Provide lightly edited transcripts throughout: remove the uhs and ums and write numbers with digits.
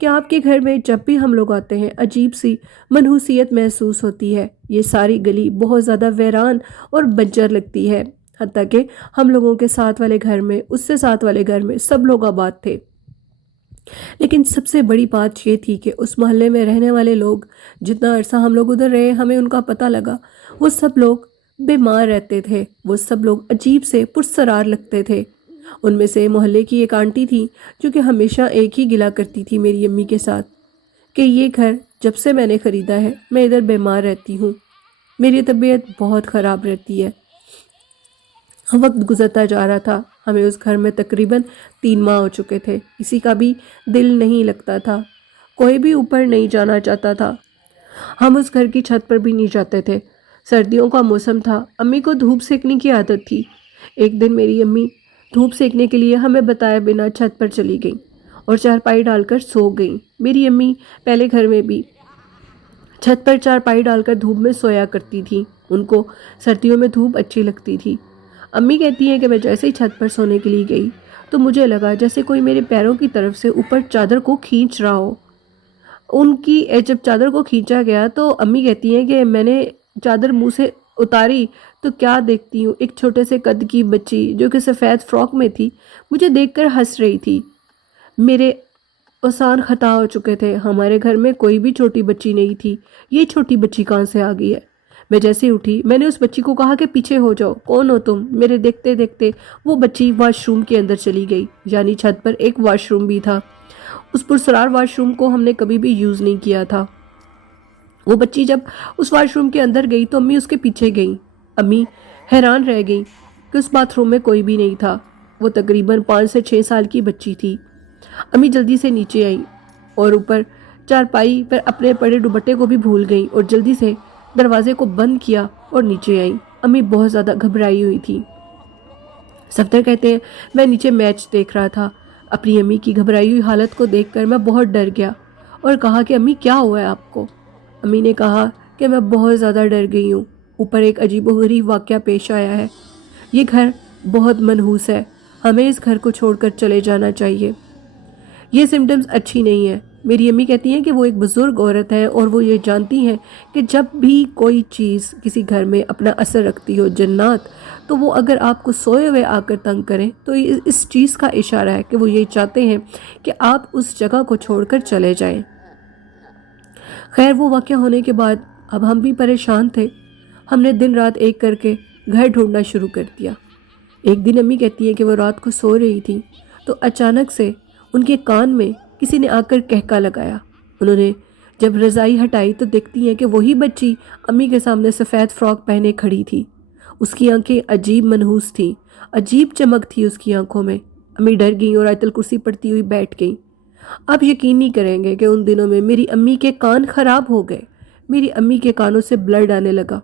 کہ آپ کے گھر میں جب بھی ہم لوگ آتے ہیں عجیب سی منحوسیت محسوس ہوتی ہے. یہ ساری گلی بہت زیادہ ویران اور بنجر لگتی ہے، حتیٰ کہ ہم لوگوں کے ساتھ والے گھر میں، اس سے ساتھ والے گھر میں سب لوگ آباد تھے. لیکن سب سے بڑی بات یہ تھی کہ اس محلے میں رہنے والے لوگ، جتنا عرصہ ہم لوگ ادھر رہے ہمیں ان کا پتہ لگا، وہ سب لوگ بیمار رہتے تھے. وہ سب لوگ عجیب سے پرسرار لگتے تھے. ان میں سے محلے کی ایک آنٹی تھی جو کہ ہمیشہ ایک ہی گلا کرتی تھی میری امی کے ساتھ کہ یہ گھر جب سے میں نے خریدا ہے میں ادھر بیمار رہتی ہوں، میری طبیعت بہت خراب رہتی ہے. وقت گزرتا جا رہا تھا، ہمیں اس گھر میں تقریباً 3 ماہ ہو چکے تھے. کسی کا بھی دل نہیں لگتا تھا، کوئی بھی اوپر نہیں جانا چاہتا تھا. ہم اس گھر کی چھت پر بھی نہیں جاتے تھے. سردیوں کا موسم تھا، امی کو دھوپ سیکنے کی عادت تھی. ایک دن میری امی دھوپ سیکنے کے لیے ہمیں بتائے بنا چھت پر چلی گئیں اور چارپائی ڈال کر سو گئیں. میری امی پہلے گھر میں بھی چھت پر چارپائی ڈال کر دھوپ میں سویا کرتی تھی. ان کو سردیوں میں دھوپ اچھی لگتی تھی. امی کہتی ہیں کہ میں جیسے ہی چھت پر سونے کے لیے گئی تو مجھے لگا جیسے کوئی میرے پیروں کی طرف سے اوپر چادر کو کھینچ رہا ہو. ان کی جب چادر کو کھینچا گیا تو امی کہتی ہیں کہ میں نے چادر منہ سے اتاری تو کیا دیکھتی ہوں، ایک چھوٹے سے قد کی بچی جو کہ سفید فراک میں تھی مجھے دیکھ کر ہنس رہی تھی. میرے اوسان خطا ہو چکے تھے. ہمارے گھر میں کوئی بھی چھوٹی بچی نہیں تھی. یہ چھوٹی بچی کہاں سے آ گئی ہے؟ میں جیسے اٹھی میں نے اس بچی کو کہا کہ پیچھے ہو جاؤ، کون ہو تم؟ میرے دیکھتے دیکھتے وہ بچی واش روم کے اندر چلی گئی. یعنی چھت پر ایک واش روم بھی تھا. اس پرسرار واش روم کو ہم نے کبھی بھی یوز نہیں کیا تھا. وہ بچی جب اس واش روم کے اندر گئی تو امی اس کے پیچھے گئیں. امی حیران رہ گئیں کہ اس باتھ روم میں کوئی بھی نہیں تھا. وہ تقریباً 5 سے 6 سال کی بچی تھی. امی جلدی سے نیچے آئیں اور اوپر چارپائی پر اپنے پڑے دوپٹے کو بھی بھول گئیں اور جلدی سے دروازے کو بند کیا اور نیچے آئیں. امی بہت زیادہ گھبرائی ہوئی تھی. صفدر کہتے ہیں میں نیچے میچ دیکھ رہا تھا. اپنی امی کی گھبرائی ہوئی حالت کو دیکھ کر میں بہت ڈر گیا اور کہا کہ امی کیا ہوا ہے آپ کو؟ امی نے کہا کہ میں بہت زیادہ ڈر گئی ہوں. اوپر ایک عجیب و غریب واقعہ پیش آیا ہے. یہ گھر بہت منحوس ہے، ہمیں اس گھر کو چھوڑ کر چلے جانا چاہیے. یہ سمٹمز اچھی نہیں ہے. میری امی کہتی ہیں کہ وہ ایک بزرگ عورت ہے اور وہ یہ جانتی ہیں کہ جب بھی کوئی چیز کسی گھر میں اپنا اثر رکھتی ہو، جنات، تو وہ اگر آپ کو سوئے ہوئے آ کر تنگ کریں تو اس چیز کا اشارہ ہے کہ وہ یہ چاہتے ہیں کہ آپ اس جگہ کو چھوڑ کر چلے جائیں. خیر وہ واقعہ ہونے کے بعد اب ہم بھی پریشان تھے. ہم نے دن رات ایک کر کے گھر ڈھونڈنا شروع کر دیا. ایک دن امی کہتی ہیں کہ وہ رات کو سو رہی تھی تو اچانک سے ان کے کان میں کسی نے آ کر کہکا لگایا. انہوں نے جب رضائی ہٹائی تو دیکھتی ہیں کہ وہی بچی امی کے سامنے سفید فراک پہنے کھڑی تھی. اس کی آنکھیں عجیب منحوس تھیں، عجیب چمک تھی اس کی آنکھوں میں. امی ڈر گئیں اور آیت الکرسی پڑھتی ہوئی بیٹھ گئیں. آپ یقین نہیں کریں گے کہ ان دنوں میں میری امی کے کان خراب ہو گئے. میری امی کے کانوں سے بلڈ آنے لگا.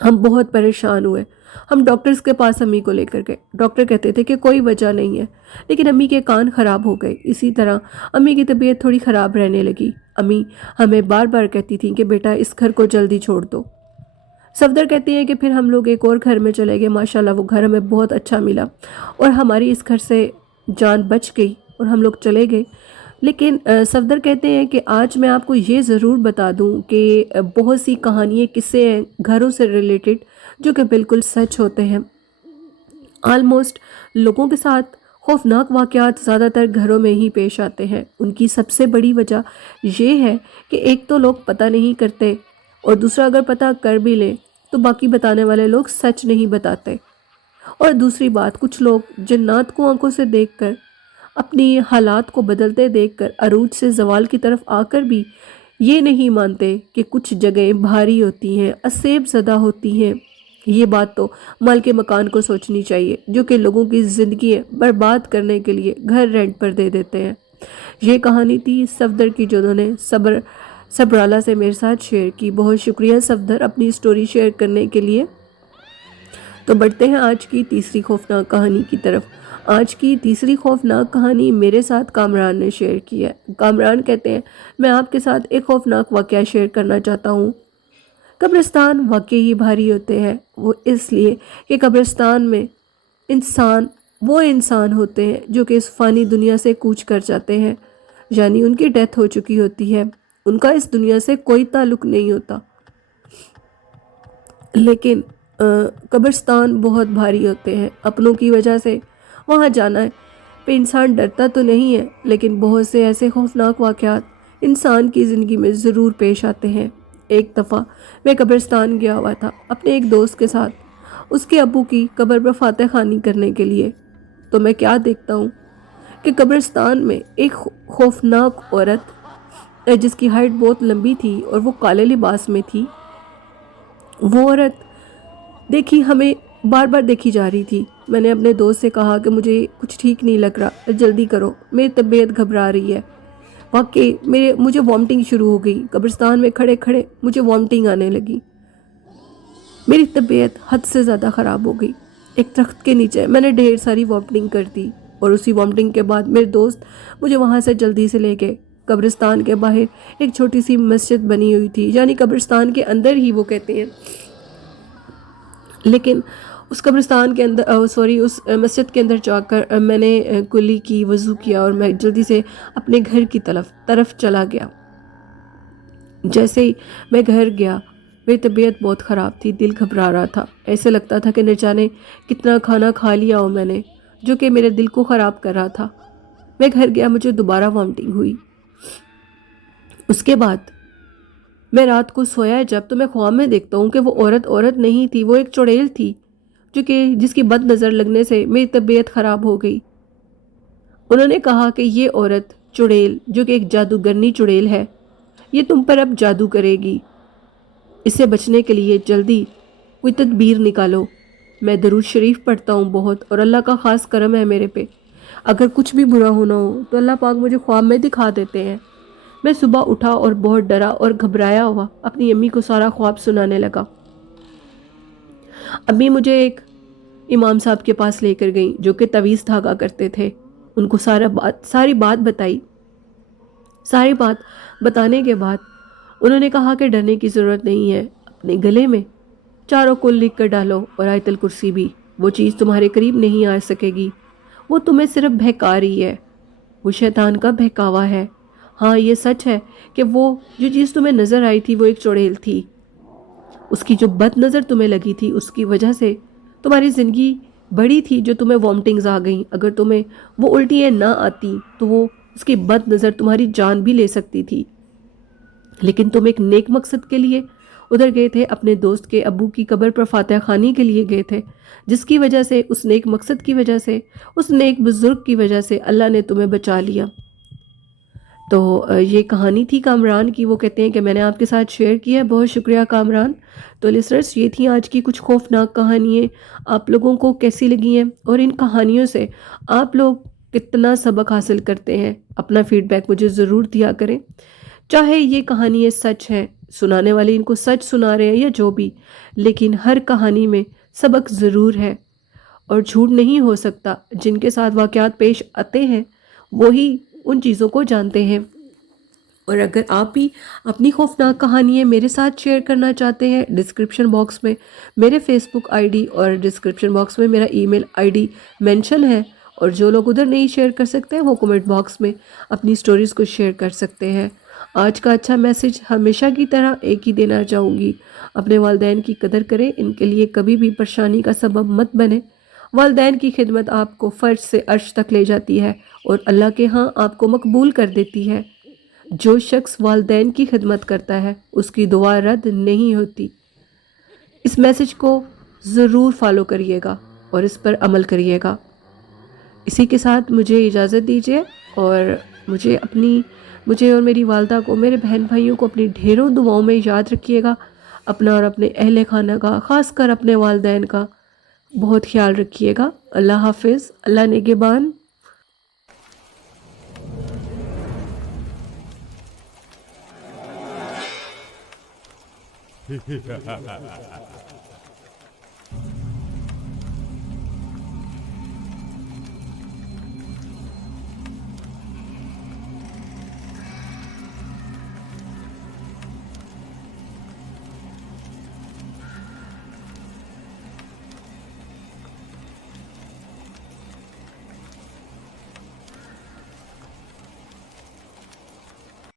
ہم بہت پریشان ہوئے. ہم ڈاکٹرز کے پاس امی کو لے کر گئے. ڈاکٹر کہتے تھے کہ کوئی وجہ نہیں ہے، لیکن امی کے کان خراب ہو گئے. اسی طرح امی کی طبیعت تھوڑی خراب رہنے لگی. امی ہمیں بار بار کہتی تھیں کہ بیٹا اس گھر کو جلدی چھوڑ دو. صفدر کہتے ہیں کہ پھر ہم لوگ ایک اور گھر میں چلے گئے. ماشاءاللہ وہ گھر ہمیں بہت اچھا ملا اور ہماری اس گھر سے جان بچ گئی اور ہم لوگ چلے گئے. لیکن صفدر کہتے ہیں کہ آج میں آپ کو یہ ضرور بتا دوں کہ بہت سی کہانیاں قصے ہیں گھروں سے ریلیٹڈ جو کہ بالکل سچ ہوتے ہیں. آلموسٹ لوگوں کے ساتھ خوفناک واقعات زیادہ تر گھروں میں ہی پیش آتے ہیں. ان کی سب سے بڑی وجہ یہ ہے کہ ایک تو لوگ پتہ نہیں کرتے اور دوسرا اگر پتہ کر بھی لیں تو باقی بتانے والے لوگ سچ نہیں بتاتے. اور دوسری بات، کچھ لوگ جنات کو آنکھوں سے دیکھ کر، اپنی حالات کو بدلتے دیکھ کر، عروج سے زوال کی طرف آ کر بھی یہ نہیں مانتے کہ کچھ جگہیں بھاری ہوتی ہیں، اسیب زدہ ہوتی ہیں. یہ بات تو مالک مکان کو سوچنی چاہیے جو کہ لوگوں کی زندگی برباد کرنے کے لیے گھر رینٹ پر دے دیتے ہیں. یہ کہانی تھی صفدر کی جو انہوں نے صبرالہ سے میرے ساتھ شیئر کی. بہت شکریہ صفدر اپنی سٹوری شیئر کرنے کے لیے. تو بڑھتے ہیں آج کی تیسری خوفناک کہانی کی طرف. آج کی تیسری خوفناک کہانی میرے ساتھ کامران نے شیئر کی ہے. کامران کہتے ہیں میں آپ کے ساتھ ایک خوفناک واقعہ شیئر کرنا چاہتا ہوں. قبرستان واقعی ہی بھاری ہوتے ہیں. وہ اس لیے کہ قبرستان میں انسان ہوتے ہیں جو کہ اس فانی دنیا سے کوچ کر جاتے ہیں. یعنی ان کی ڈیتھ ہو چکی ہوتی ہے، ان کا اس دنیا سے کوئی تعلق نہیں ہوتا۔ لیکن قبرستان بہت بھاری ہوتے ہیں، اپنوں کی وجہ سے وہاں جانا ہے پہ انسان ڈرتا تو نہیں ہے، لیکن بہت سے ایسے خوفناک واقعات انسان کی زندگی میں ضرور پیش آتے ہیں۔ ایک دفعہ میں قبرستان گیا ہوا تھا اپنے ایک دوست کے ساتھ، اس کے ابو کی قبر پر فاتح خوانی کرنے کے لیے۔ تو میں کیا دیکھتا ہوں کہ قبرستان میں ایک خوفناک عورت جس کی ہائٹ بہت لمبی تھی اور وہ کالے لباس میں تھی، وہ عورت دیکھی ہمیں بار بار دیکھی جا رہی تھی۔ میں نے اپنے دوست سے کہا کہ مجھے کچھ ٹھیک نہیں لگ رہا، جلدی کرو، میری طبیعت گھبرا رہی ہے۔ واقعی مجھے وامٹنگ شروع ہو گئی، قبرستان میں کھڑے کھڑے مجھے وامٹنگ آنے لگی، میری طبیعت حد سے زیادہ خراب ہو گئی۔ ایک درخت کے نیچے میں نے ڈھیر ساری وامٹنگ کر دی، اور اسی وامٹنگ کے بعد میرے دوست مجھے وہاں سے جلدی سے لے گئے۔ قبرستان کے باہر ایک چھوٹی سی مسجد بنی ہوئی تھی، یعنی قبرستان کے اندر ہی وہ کہتے ہیں، لیکن اس قبرستان کے اندر اس مسجد کے اندر جا کر میں نے کلی کی، وضو کیا، اور میں جلدی سے اپنے گھر کی طرف چلا گیا۔ جیسے ہی میں گھر گیا، میری طبیعت بہت خراب تھی، دل گھبرا رہا تھا، ایسے لگتا تھا کہ نہ جانے کتنا کھانا کھا لیا ہو میں نے، جو کہ میرے دل کو خراب کر رہا تھا۔ میں گھر گیا، مجھے دوبارہ وامٹنگ ہوئی۔ اس کے بعد میں رات کو سویا جب، تو میں خواب میں دیکھتا ہوں کہ وہ عورت نہیں تھی، وہ ایک چڑیل تھی، جس کی بد نظر لگنے سے میری طبیعت خراب ہو گئی۔ انہوں نے کہا کہ یہ عورت چڑیل، جو کہ ایک جادوگرنی چڑیل ہے، یہ تم پر اب جادو کرے گی، اس سے بچنے کے لیے جلدی کوئی تدبیر نکالو۔ میں درود شریف پڑھتا ہوں بہت، اور اللہ کا خاص کرم ہے میرے پہ، اگر کچھ بھی برا ہونا ہو تو اللہ پاک مجھے خواب میں دکھا دیتے ہیں۔ میں صبح اٹھا اور بہت ڈرا اور گھبرایا ہوا اپنی امی کو سارا خواب سنانے لگا۔ امی مجھے ایک امام صاحب کے پاس لے کر گئیں، جو کہ تویز دھاگا کرتے تھے۔ ان کو ساری بات بتائی۔ ساری بات بتانے کے بعد انہوں نے کہا کہ ڈرنے کی ضرورت نہیں ہے، اپنے گلے میں چاروں کل لکھ کر ڈالو، اور آیت الکرسی بھی، وہ چیز تمہارے قریب نہیں آ سکے گی، وہ تمہیں صرف بہکا رہی ہے، وہ شیطان کا بہکاوا ہے۔ ہاں یہ سچ ہے کہ وہ جو چیز تمہیں نظر آئی تھی وہ ایک چڑیل تھی، اس کی جو بد نظر تمہیں لگی تھی اس کی وجہ سے تمہاری زندگی بڑی تھی، جو تمہیں وامٹنگز آ گئیں۔ اگر تمہیں وہ الٹیاں نہ آتی تو وہ اس کی بد نظر تمہاری جان بھی لے سکتی تھی، لیکن تم ایک نیک مقصد کے لیے ادھر گئے تھے، اپنے دوست کے ابو کی قبر پر فاتح خوانی کے لیے گئے تھے، جس کی وجہ سے، اس نیک مقصد کی وجہ سے، اس نیک بزرگ کی وجہ سے اللہ نے تمہیں بچا لیا۔ تو یہ کہانی تھی کامران کی، وہ کہتے ہیں کہ میں نے آپ کے ساتھ شیئر کی ہے، بہت شکریہ کامران۔ تو لسنرز، یہ تھیں آج کی کچھ خوفناک کہانیاں، آپ لوگوں کو کیسی لگی ہیں، اور ان کہانیوں سے آپ لوگ کتنا سبق حاصل کرتے ہیں؟ اپنا فیڈ بیک مجھے ضرور دیا کریں، چاہے یہ کہانیاں سچ ہیں، سنانے والے ان کو سچ سنا رہے ہیں یا جو بھی، لیکن ہر کہانی میں سبق ضرور ہے، اور جھوٹ نہیں ہو سکتا۔ جن کے ساتھ واقعات پیش آتے ہیں وہی ان چیزوں کو جانتے ہیں۔ اور اگر آپ بھی اپنی خوفناک کہانیاں میرے ساتھ شیئر کرنا چاہتے ہیں، ڈسکرپشن باکس میں میرے فیس بک آئی ڈی اور ڈسکرپشن باکس میں میرا ای میل آئی ڈی مینشن ہے، اور جو لوگ ادھر نہیں شیئر کر سکتے ہیں وہ کومنٹ باکس میں اپنی سٹوریز کو شیئر کر سکتے ہیں۔ آج کا اچھا میسج ہمیشہ کی طرح ایک ہی دینا چاہوں گی، اپنے والدین کی قدر کریں، ان کے لیے کبھی بھی پریشانی کا سبب مت بنے۔ والدین کی خدمت آپ کو فرش سے عرش تک لے جاتی ہے، اور اللہ کے ہاں آپ کو مقبول کر دیتی ہے۔ جو شخص والدین کی خدمت کرتا ہے اس کی دعا رد نہیں ہوتی۔ اس میسج کو ضرور فالو کریے گا اور اس پر عمل کریے گا۔ اسی کے ساتھ مجھے اجازت دیجیے، اور مجھے اور میری والدہ کو، میرے بہن بھائیوں کو اپنی ڈھیروں دعاؤں میں یاد رکھیے گا۔ اپنا اور اپنے اہل خانہ کا، خاص کر اپنے والدین کا بہت خیال رکھیے گا۔ اللہ حافظ، اللہ نگہبان۔